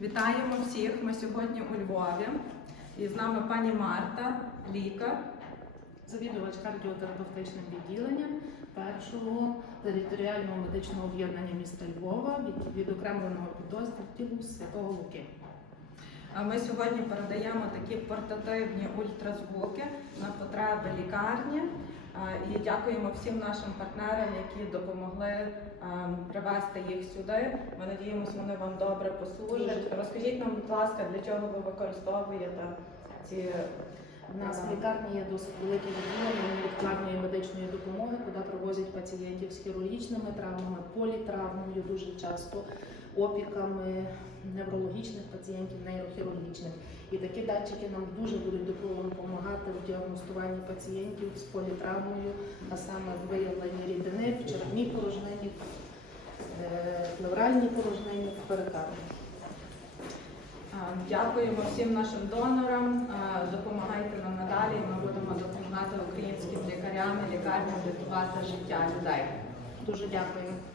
Вітаємо всіх. Ми сьогодні у Львові. І з нами пані Марта, лікар. завідувач кардіотерапевтичним відділенням першого територіального медичного об'єднання міста Львова від відокремленого підрозділу Святого Луки. А Ми сьогодні передаємо такі портативні ультразвуки на потреби лікарні. І дякуємо всім нашим партнерам, які допомогли привезти їх сюди. Ми надіємося, вони вам добре послужать. Розкажіть нам, будь ласка, для чого ви використовуєте ці У нас в лікарні є досить велике відділення невідкладної медичної допомоги, куди привозять пацієнтів з хірургічними травмами, політравмою дуже часто, опіками неврологічних пацієнтів, нейрохірургічних. І такі датчики нам дуже будуть допомагати в діагностуванні пацієнтів з політравмою, а саме в виявленні рідини в червній порожнині, е, плевральній порожнині, в. Дякуємо всім нашим донорам. Допомагайте нам надалі. Ми будемо допомагати українським лікарям і лікарням рятувати життя людей. Дуже дякую.